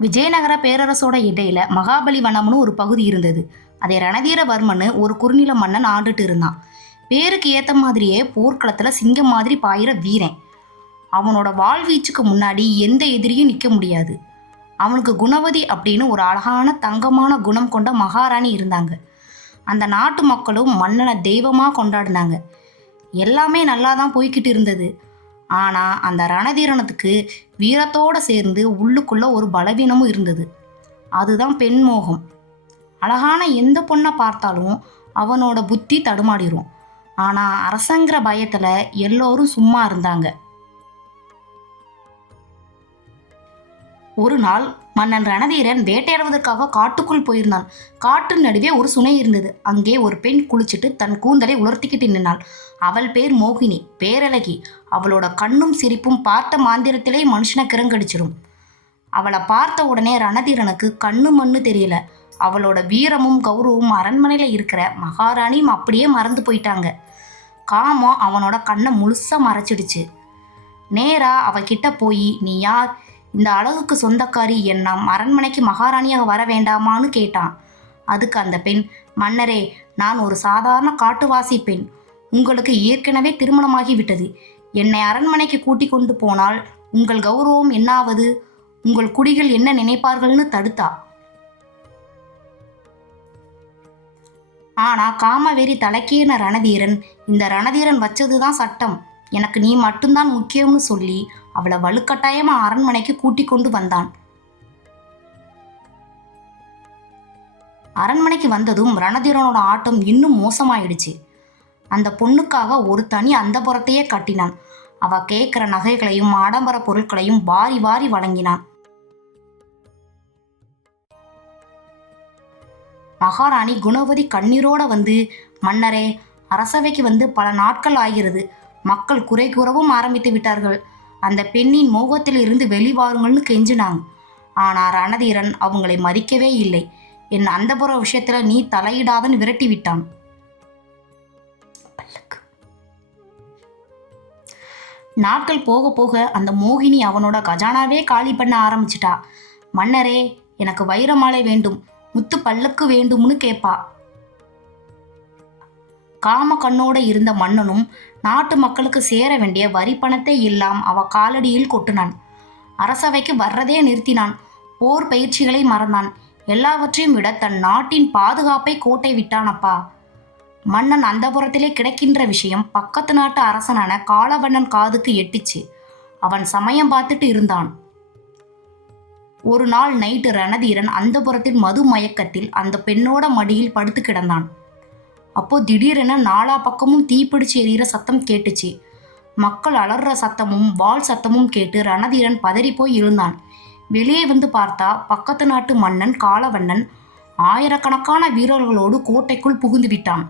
விஜயநகர பேரரசோட இடையில மகாபலி வனம்னு ஒரு பகுதி இருந்தது. அதை ரணதீரவர்மன் ஒரு குறுநில மன்னன் ஆண்டுட்டு இருந்தான். பேருக்கு ஏத்த மாதிரியே போர்க்களத்துல சிங்கம் மாதிரி பாயிற வீரன். அவனோட வாழ்வீச்சுக்கு முன்னாடி எந்த எதிரியும் நிக்க முடியாது. அவனுக்கு குணவதி அப்படின்னு ஒரு அழகான தங்கமான குணம் கொண்ட மகாராணி இருந்தாங்க. அந்த நாட்டு மக்களும் மன்னனை தெய்வமா கொண்டாடினாங்க. எல்லாமே நல்லா தான் போய்கிட்டு இருந்தது. ஆனா அந்த ரணதீரனத்துக்கு வீரத்தோட சேர்ந்து உள்ளுக்குள்ள ஒரு பலவீனமும் இருந்தது. அதுதான் பெண் மோகம். அழகான எந்த பொண்ணை பார்த்தாலும் அவனோட புத்தி தடுமாடிரும். ஆனா அரசங்கிற பயத்துல எல்லோரும் சும்மா இருந்தாங்க. ஒரு நாள் மன்னன் ரணதீரன் வேட்டையாடுவதற்காக காட்டுக்குள் போயிருந்தான். காட்டு நடுவே ஒரு சுனை இருந்தது. அங்கே ஒரு பெண் குளிச்சுட்டு தன் கூந்தலை உலர்த்திக்கிட்டு நின்னாள். அவள் பேர் மோகினி, பேரழகி. அவளோட கண்ணும் சிரிப்பும் பார்த்த மாந்திரத்திலே மனுஷனை கிறங்கடிச்சிரும். அவளை பார்த்த உடனே ரணதீரனுக்கு கண்ணு மண்ணு தெரியல. அவளோட வீரமும் கௌரவமும் அரண்மனையில இருக்கிற மகாராணியும் அப்படியே மறந்து போயிட்டாங்க. காமம் அவனோட கண்ணை முழுசா மறைச்சிடுச்சு. நேரா அவகிட்ட போய், நீ யார்? இந்த அழகுக்கு சொந்தக்காரி என் நம் அரண்மனைக்கு மகாராணியாக வர வேண்டாமான்னு கேட்டான். அதுக்கு அந்த பெண், மன்னரே, நான் ஒரு சாதாரண காட்டுவாசி பெண். உங்களுக்கு ஏற்கனவே திருமணமாகி விட்டது. என்னை அரண்மனைக்கு கூட்டி கொண்டு போனால் உங்கள் கௌரவம் என்னாவது? உங்கள் குடிகள் என்ன நினைப்பார்கள்னு தடுத்தா. ஆனா காமவெறி தலைக்கேன ரணதீரன், இந்த ரணதீரன் வச்சதுதான் சட்டம், எனக்கு நீ மட்டும்தான் முக்கியம்னு சொல்லி அவளை வலுக்கட்டாயமா அரண்மனைக்கு கூட்டி கொண்டு வந்தான். அரண்மனைக்கு வந்ததும் ரணதீரனோட ஆட்டம் இன்னும் மோசமாயிடுச்சு. அந்த பொண்ணுக்காக ஒரு தனி அந்தப்புறத்தையே கட்டினான். அவ கேட்கிற நகைகளையும் ஆடம்பர பொருட்களையும் வாரி வாரி வழங்கினான். மகாராணி குணவதி கண்ணீரோட வந்து, மன்னரே, அரசவைக்கு வந்து பல நாட்கள் ஆகிறது. மக்கள் குறை கூறவும் ஆரம்பித்து விட்டார்கள். அந்த பெண்ணின் மோகத்தில் இருந்து வெளிவாருங்கள்னு கெஞ்சினாங்க. ஆனா ரணதீரன் அவங்களை மதிக்கவே இல்லை. என் அந்தப்புற விஷயத்துல நீ தலையிடாதன்னு விரட்டி விட்டான். நாட்கள் போக போக அந்த மோகினி அவனோட கஜானாவே காலி பண்ண ஆரம்பிச்சிட்டா. மன்னரே, எனக்கு வைர மாலை வேண்டும், முத்து பல்லக்கு வேண்டும்னு கேட்பா. காம கண்ணோட இருந்த மன்னனும் நாட்டு மக்களுக்கு சேர வேண்டிய வரி பணத்தை எல்லாம் அவ காலடியில் கொட்டினான். அரசவைக்கு வர்றதே நிறுத்தினான். போர் பயிற்சிகளை மறந்தான். எல்லாவற்றையும் விட தன் நாட்டின் பாதுகாப்பை கோட்டை விட்டானப்பா. மன்னன் அந்தப்புறத்திலே கிடைக்கின்ற விஷயம் பக்கத்து நாட்டு அரசனான காலவண்ணன் காதுக்கு எட்டிச்சு. அவன் சமயம் பார்த்துட்டு இருந்தான். ஒரு நாள் நைட்டு ரணதீரன் அந்தப்புறத்தில் மது மயக்கத்தில் அந்த பெண்ணோட மடியில் படுத்து கிடந்தான். அப்போ திடீரென நாலா பக்கமும் தீப்பிடிச்சு எறிகிற சத்தம் கேட்டுச்சு. மக்கள் அலற சத்தமும் வாள் சத்தமும் கேட்டு ரணதீரன் பதறி போய் எழுந்தான். வெளியே வந்து பார்த்தா பக்கத்து நாட்டு மன்னன் காலவண்ணன் ஆயிரக்கணக்கான வீரர்களோடு கோட்டைக்குள் புகுந்து விட்டான்.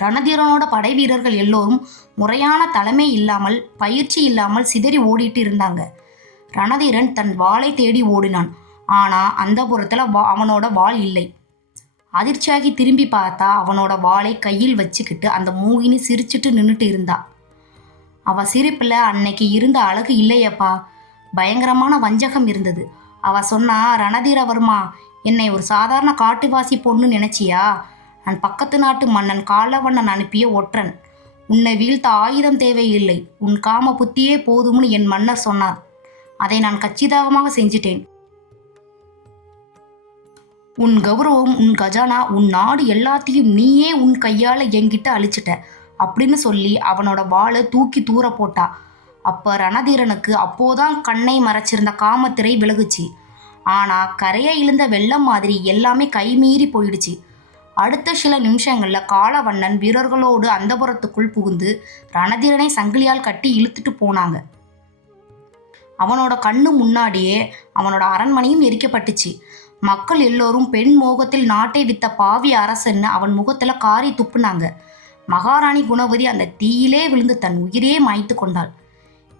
ரணதீரனோட படை வீரர்கள் எல்லோரும் முறையான தலைமை இல்லாமல் பயிற்சி இல்லாமல் சிதறி ஓடிட்டு இருந்தாங்க. ரணதீரன் தன் வாளை தேடி ஓடினான். ஆனா அந்த புறத்துல அவனோட வாள் இல்லை. அதிர்ச்சியாகி திரும்பி பார்த்தா அவனோட வாளை கையில் வச்சுக்கிட்டு அந்த மோகினி சிரிச்சுட்டு நின்றுட்டு இருந்தா. அவ சிரிப்புல அன்னைக்கு இருந்த அழகு இல்லையப்பா, பயங்கரமான வஞ்சகம் இருந்தது. அவ சொன்னா, ரணதீரவர்மா, என்னை ஒரு சாதாரண காட்டுவாசி பொண்ணு நினைச்சியா? நான் பக்கத்து நாட்டு மன்னன் காலவண்ணன் அனுப்பிய ஒற்றன். உன்னை வீழ்த்த ஆயுதம் தேவையில்லை, உன் காம புத்தியே போதும்னு என் மன்னர் சொன்னார். அதை நான் கச்சிதமாக செஞ்சிட்டேன். உன் கௌரவம், உன் கஜானா, உன் நாடு எல்லாத்தையும் நீயே உன் கையால என்கிட்ட அழிச்சிட்ட அப்படின்னு சொல்லி அவனோட வாளை தூக்கி தூர போட்டா. அப்ப ரணதீரனுக்கு அப்போதான் கண்ணை மறைச்சிருந்த காமத்திரை விலகுச்சு. ஆனா கரையை இழுந்த வெள்ளம் மாதிரி எல்லாமே கைமீறி போயிடுச்சு. அடுத்த சில நிமிஷங்கள்ல காலவண்ணன் வீரர்களோடு அந்தப்புறத்துக்குள் புகுந்து ரணதீரனை சங்கிலியால் கட்டி இழுத்துட்டு போனாங்க. அவனோட கண்ணு முன்னாடியே அவனோட அரண்மனையும் எரிக்கப்பட்டுச்சு. மக்கள் எல்லோரும் பெண் மோகத்தில் நாட்டை வித்த பாவி அரசன்னு அவன் முகத்துல காரி துப்புனாங்க. மகாராணி குணவதி அந்த தீயிலே விழுந்து தன் உயிரே மாய்த்து கொண்டாள்.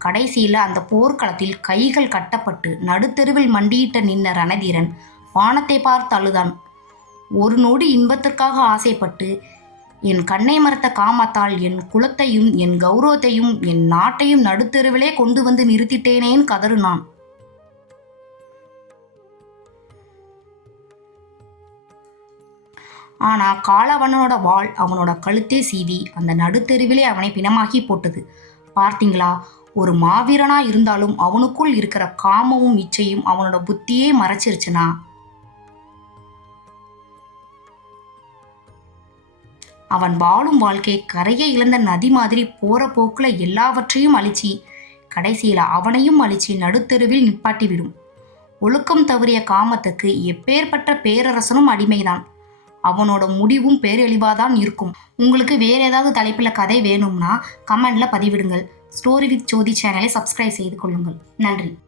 கடைசியில அந்த போர்க்களத்தில் கைகள் கட்டப்பட்டு நடுத்தெருவில் மண்டியிட்ட நின்ன ரணதீரன் வானத்தை பார்த்து அழுதான். ஒரு நொடி இன்பத்திற்காக ஆசைப்பட்டு என் கண்ணை மறைத்த காமத்தால் என் குலத்தையும் என் கௌரவத்தையும் என் நாட்டையும் நடுத்தெருவிலே கொண்டு வந்து நிறுத்திட்டேனேன்னு கதறுனான். ஆனால் காலவண்ணனோட வாள் அவனோட கழுத்தே சீவி அந்த நடுத்தெருவிலே அவனை பிணமாக்கி போட்டது. பார்த்தீங்களா, ஒரு மாவீரனா இருந்தாலும் அவனுக்குள் இருக்கிற காமமும் இச்சையும் அவனோட புத்தியே மறைச்சிருச்சுனா. அவன் வாழும் வாழ்க்கை கரையை இழந்த நதி மாதிரி போற போக்குல எல்லாவற்றையும் அழிச்சு கடைசியில அவனையும் அழிச்சு நடுத்தெருவில் நிப்பாட்டிவிடும். ஒழுக்கம் தவறிய காமத்துக்கு எப்பேற்பட்ட பேரரசனும் அடிமைதான். அவனோட முடிவும் பேரழிவாதான் இருக்கும். உங்களுக்கு வேற ஏதாவது தலைப்பில் கதை வேணும்னா கமெண்ட்ல பதிவிடுங்கள். ஸ்டோரி வித் ஜோதி சேனலை சப்ஸ்கிரைப் செய்து கொள்ளுங்கள். நன்றி.